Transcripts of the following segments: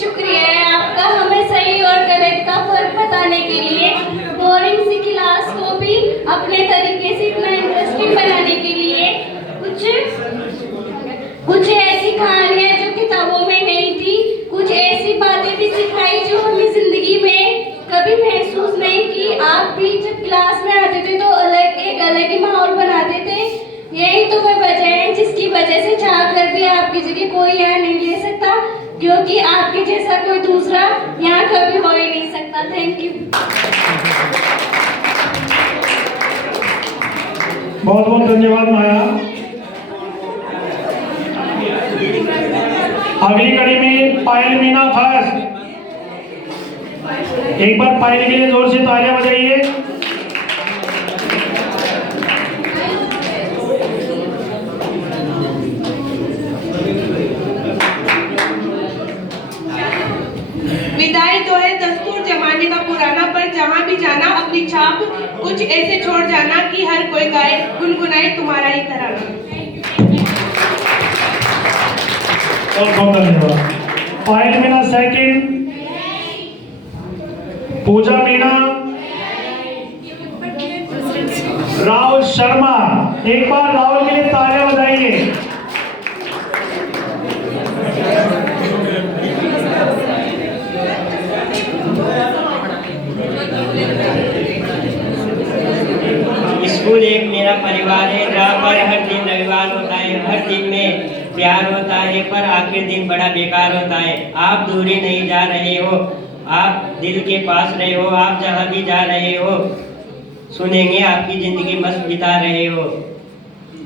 शुक्रिया है आपका हमें सही और गलत का फर्क बताने के लिए, बोरिंग सी क्लास को भी अपने तरीके से इतना इंटरेस्टिंग बनाने के लिए। कुछ ऐसी कहानियां जो किताबों में नहीं थी, कुछ ऐसी बातें भी सिखाई जो हमें जिंदगी में कभी महसूस नहीं की। आप भी जब क्लास में आते थे तो एक अलग ही माहौल बनाते थे। यही तो वह वजह है जिसकी वजह से चाह कर भी आपकी जगह कोई यहाँ नहीं ले सकता, क्योंकि आपके जैसा कोई दूसरा यहाँ कभी हो ही नहीं सकता। Thank you. बहुत बहुत धन्यवाद माया। अगली कड़ी में पायल मीना फर्स्ट। एक बार पायल के लिए जोर से तालियां बजाइए। विदाई तो है दस्तूर जमाने का पुराना, पर जहाँ भी जाना अपनी छाप कुछ ऐसे छोड़ जाना कि हर कोई गाए गुनगुनाए तुम्हारा ही तराना। बहुत धन्यवाद। पायल मीना सेकंड, पूजा मीना, राहुल शर्मा। एक बार राहुल के लिए तालियां बजाइए। स्कूल एक मेरा परिवार है जहाँ पर हर दिन रविवार होता है, हर दिन में प्यार होता है, पर आखिर दिन बड़ा बेकार होता है। आप दूरी नहीं जा रहे हो, आप दिल के पास रहे हो। आप जहाँ भी जा रहे हो सुनेंगे आपकी ज़िंदगी मस्त बिता रहे हो।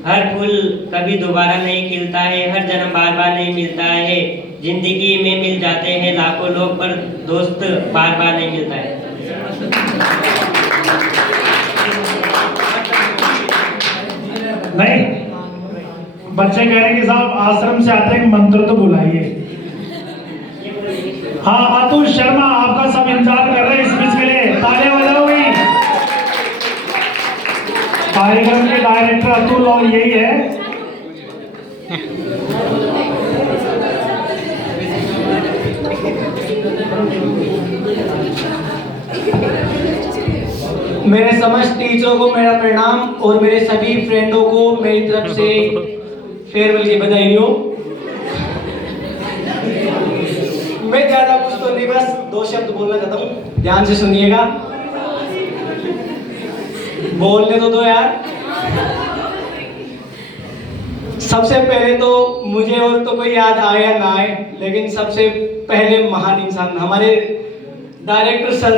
हर फूल कभी दोबारा नहीं खिलता है, हर जन्म बार बार नहीं मिलता है। ज़िंदगी में मिल जाते हैं लाखों लोग, पर दोस्त बार बार नहीं मिलता है। नहीं, बच्चे कह रहे हैं कि साहब आश्रम से आते हैं, मंत्र तो बुलाइए। हाँ, अतुल शर्मा आपका सब इंतजार कर रहे हैं इस बीच के लिए, तालियां बजाओ भाई। कार्यक्रम के डायरेक्टर अतुल और यही है। मेरे समस्त टीचरों को मेरा प्रणाम और मेरे सभी फ्रेंडों को मेरी तरफ से फेयरवेल की बधाई हो। मैं ज्यादा कुछ तो नहीं, बस 2 शब्द बोलना चाहता हूँ, ध्यान से सुनिएगा। बोलने तो दो यार। सबसे पहले तो मुझे और तो कोई याद आए या ना आए, लेकिन सबसे पहले महान इंसान हमारे डायरेक्टर सर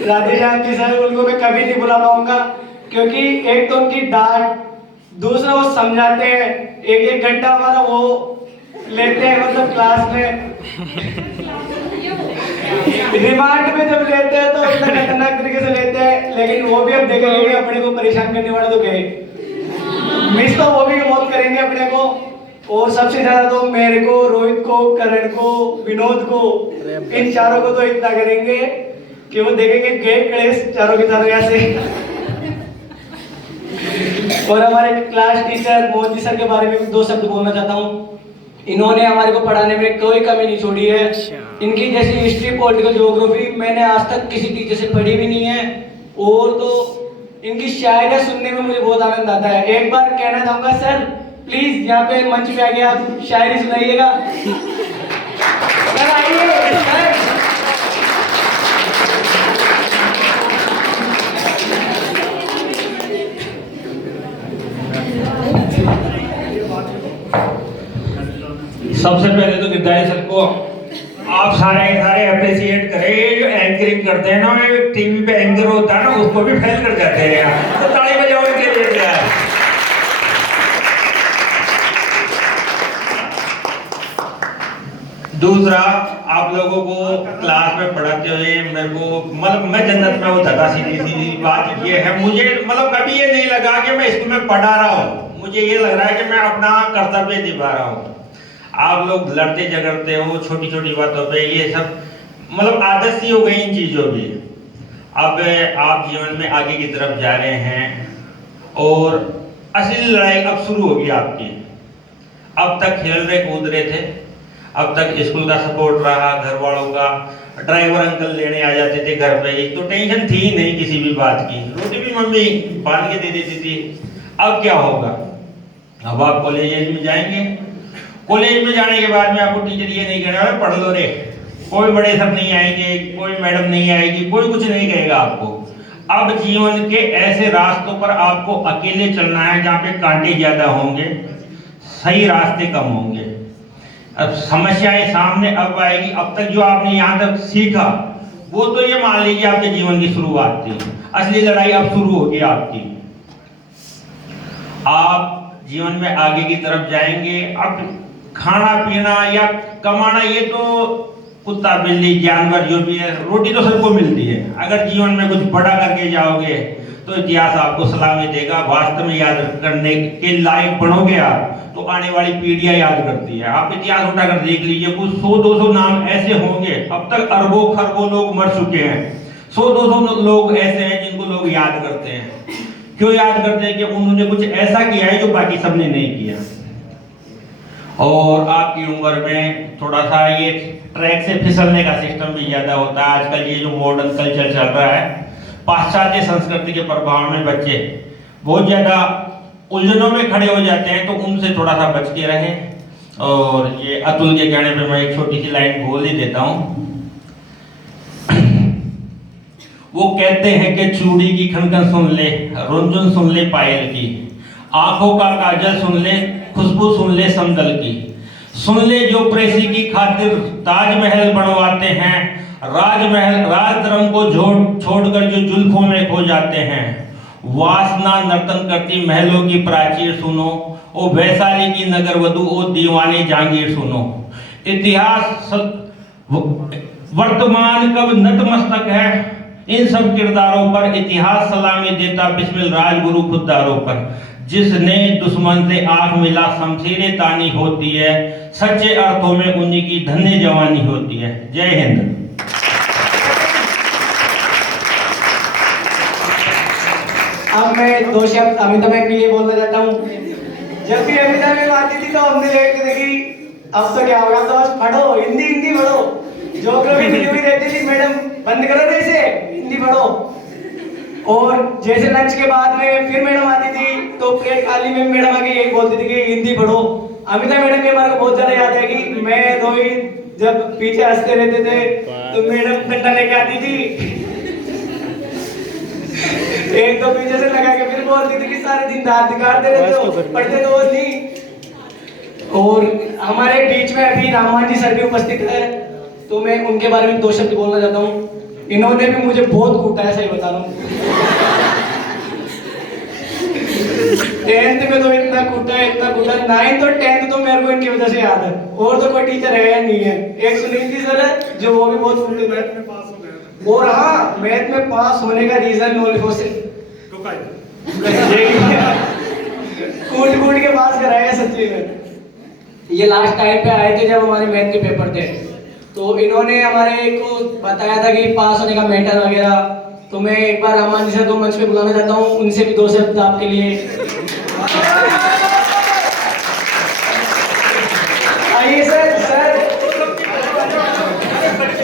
राधेश्याम जी सर, उनको मैं कभी नहीं भुला पाऊंगा, क्योंकि एक तो उनकी डांट, दूसरा वो समझाते हैं, 1-1 घंटा हमारा वो लेते हैं, मतलब क्लास में रिमांड में जब लेते हैं तो इतना खतरनाक तरीके से लेते हैं। लेकिन वो भी अब देखेंगे अपने को परेशान करने वाले तो गए, मिस तो वो भी बहुत करेंगे अपने को। और सबसे ज्यादा तो मेरे को, रोहित को, करण को, विनोद को, इन चारों को तो इतना करेंगे कि वो देखेंगे गए कलेश चारों के चारों यहाँ से। और हमारे class teacher Mohan ji sir के बारे में 2 शब्द बोलना चाहता हूँ। इन्होंने हमारे को पढ़ाने में कोई कमी नहीं छोड़ी है। इनकी जैसी हिस्ट्री, पॉलिटिकल, ज्योग्राफी मैंने आज तक किसी टीचर से पढ़ी भी नहीं है। और तो इनकी शायरी सुनने में मुझे बहुत आनंद आता है। एक बार कहना चाहूंगा सर, प्लीज यहाँ पे मंच पे आके आप शायरी सुनाइएगा। सबसे पहले तो गिरधारी सर को आप सारे अप्रिशिएट करें। जो एंकरिंग करते हैं ना, टीवी पे एंकर होता है ना, उसको भी फेल कर जाते हैं यार, तो ताली बजाओ इनके लिए यार। दूसरा, आप लोगों को क्लास में पढ़ाते हुए मेरे को मतलब मैं जन्नत में होता था। सीधी बात ये है, मुझे मतलब कभी ये नहीं लगा कि मैं स्कूल में पढ़ा रहा हूँ। मुझे ये लग रहा है कि मैं अपना कर्तव्य निभा रहा हूँ। आप लोग लड़ते झगड़ते हो छोटी छोटी बातों पे, ये सब मतलब आदत सी हो गई इन चीज़ों की। अब आप जीवन में आगे की तरफ जा रहे हैं और असली लड़ाई अब शुरू होगी आपकी। अब तक खेल रहे कूद रहे थे, अब तक स्कूल का सपोर्ट रहा, घर वालों का, ड्राइवर अंकल लेने आ जाते थे घर पे ही, तो टेंशन थी नहीं किसी भी बात की। रोटी भी मम्मी बांध के दे देती थी। अब क्या होगा, अब आप कॉलेज में जाएंगे, कॉलेज में जाने के बाद में आपको टीचर ये नहीं कहने वाला पढ़ लो रे, कोई बड़े सर नहीं आएंगे, कोई मैडम नहीं आएगी, कोई कुछ नहीं कहेगा आपको। अब जीवन के ऐसे रास्तों पर आपको अकेले चलना है जहाँ पे कांटे ज्यादा होंगे, सही रास्ते कम होंगे। अब समस्याएं सामने अब आएगी। अब तक जो आपने यहाँ तक सीखा वो तो ये मान लीजिए आपके जीवन की शुरुआत थी, असली लड़ाई अब शुरू होगी आपकी। आप जीवन में आगे की तरफ जाएंगे। अब खाना पीना या कमाना ये तो कुत्ता बिल्ली जानवर जो भी है, रोटी तो सबको मिलती है। अगर जीवन में कुछ बड़ा करके जाओगे तो इतिहास आपको सलामी देगा। वास्तव में याद करने के लायक बनोगे आप तो आने वाली पीढ़ियां याद करती है। आप इतिहास उठाकर देख लीजिए, कुछ 100-200 नाम ऐसे होंगे, अब तक अरबों खरबों लोग मर चुके हैं, 100-200 लोग ऐसे हैं जिनको लोग याद करते हैं। क्यों याद करते हैं? कि उन्होंने कुछ ऐसा किया है जो बाकी सबने नहीं किया। और आपकी उम्र में थोड़ा सा ये ट्रैक से फिसलने का सिस्टम भी ज्यादा होता है। आजकल ये जो मॉडर्न कल्चर चल रहा है, पाश्चात्य संस्कृति के प्रभाव में बच्चे बहुत ज्यादा उलझनों में खड़े हो जाते हैं, तो उनसे थोड़ा सा बच के रहें। और ये अतुल के कहने पे मैं एक छोटी सी लाइन बोल ही देता हूँ। वो कहते हैं कि चूड़ी की खनखन सुन ले, रुंझुन सुन ले पायल की, आंखों का काजल सुन ले, खुशबू सुन ले समदल की, सुन ले जो प्रेसी की खातिर ताजमहल बनवाते हैं, राजमहल राजधर्म को छोड़कर जो जुल्फों में खो जाते हैं, वासना नर्तन करती महलों की प्राचीर सुनो, ओ वैशाली की नगर वधु, ओ दीवानी जहांगीर सुनो। इतिहास वर्तमान कब नतमस्तक है, इन सब किरदारों पर इतिहास सलामी देता बिस्मिल राजगुरु खुददारों पर। जिसने दुश्मन से आंख मिला शमशीरें तानी होती है, सच्चे अर्थों में उन्हीं की धन्य जवानी होती है। जय हिंद। अब मैं 2 शब्द अमिता मैम के लिए बोलना चाहता हूँ। जब भी अमिता मैम आती थी तो हमने देखी अब तो क्या होगा, तो बस पढ़ो हिंदी पढ़ो। ज्योग्राफी भी रहती थी, मैडम बंद करो जैसे हिंदी पढ़ो। और जैसे लंच के बाद में फिर मैडम आती थी तो प्लेट खाली में मैडम आके यही बोलती थी कि हिंदी पढ़ो। अमिता मैडम की हमारे को बहुत ज्यादा याद है कि मैं रोहित जब पीछे हंसते रहते थे तो मैडम डंडा लेके आती थी, एक तो पीछे से लगा के फिर बोलती थी कि सारे दिन दांत निकालते रहते हो, पढ़ते तो नहीं। और हमारे बीच में अभी रामान जी सर भी उपस्थित है, तो मैं उनके बारे में 2 शब्द बोलना चाहता हूँ। इन्होंने भी मुझे बहुत कूटा है, सही बता रहा हूँ। 10th में तो इतना कूटा, 9th और 10th तो मेरे को इनकी वजह से याद है। और तो कोई टीचर है या नहीं है। एक सुनील जी सर है जो वो भी बहुत कूटे मैथ में पास हो गए। और हाँ, मैथ में पास होने का रीजन कूट के पास कराया सच्ची में। ये लास्ट टाइम पे आए थे जब हमारे मैथ के पेपर थे, तो इन्होंने हमारे को बताया था कि पास होने का मैटर वगैरह। तो मैं एक बार अम्मा जी सर को मंच पे बुलाना चाहता हूँ, उनसे भी 2 शब्द आपके लिए। आइए सर।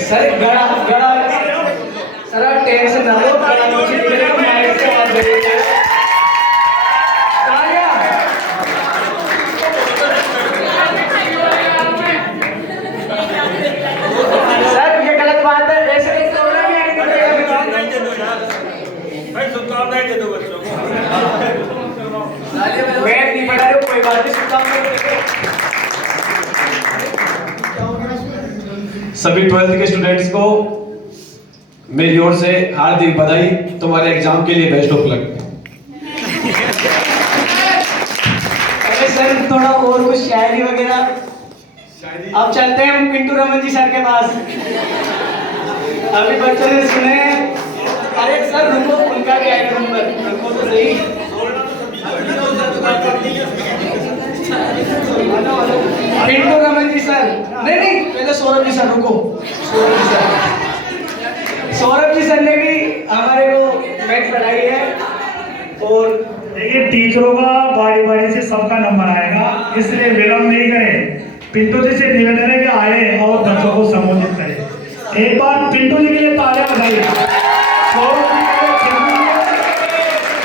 सर गड़ा सर टेंशन ना लो, सभी 12th के स्टूडेंट्स को मेरी ओर से हार्दिक बधाई। तुम्हारे एग्जाम के लिए बेस्ट ऑफ लक। अरे सर थोड़ा और कुछ शायरी वगैरह। अब चलते हैं हम पिंटू रमन जी सर के पास। अभी बच्चों ने सुने। अरे सर रुको, उनका क्या है नंबर, रुको तो सही। पिंटू रमन जी सर, नहीं पहले सौरभ जी सर, रुको। सौरभ जी सर ने भी हमारे को मैथ पढ़ाई है। और देखिए टीचरों का बारी बारी से सबका नंबर आएगा, इसलिए विलम्ब नहीं करें। पिंटू जी से निवेदन है कि आए और बच्चों को संबोधित करें। एक बार पिंटू जी के लिए तालियां बजाइए। सौरभ जी के लिए पिंटू जी,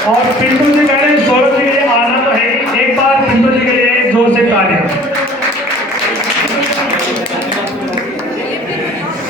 और पिंटू जी कह रहे हैं सौरभ जी के लिए आना तो है ही। एक बार पिंटू जी के लिए जोर से तालियां।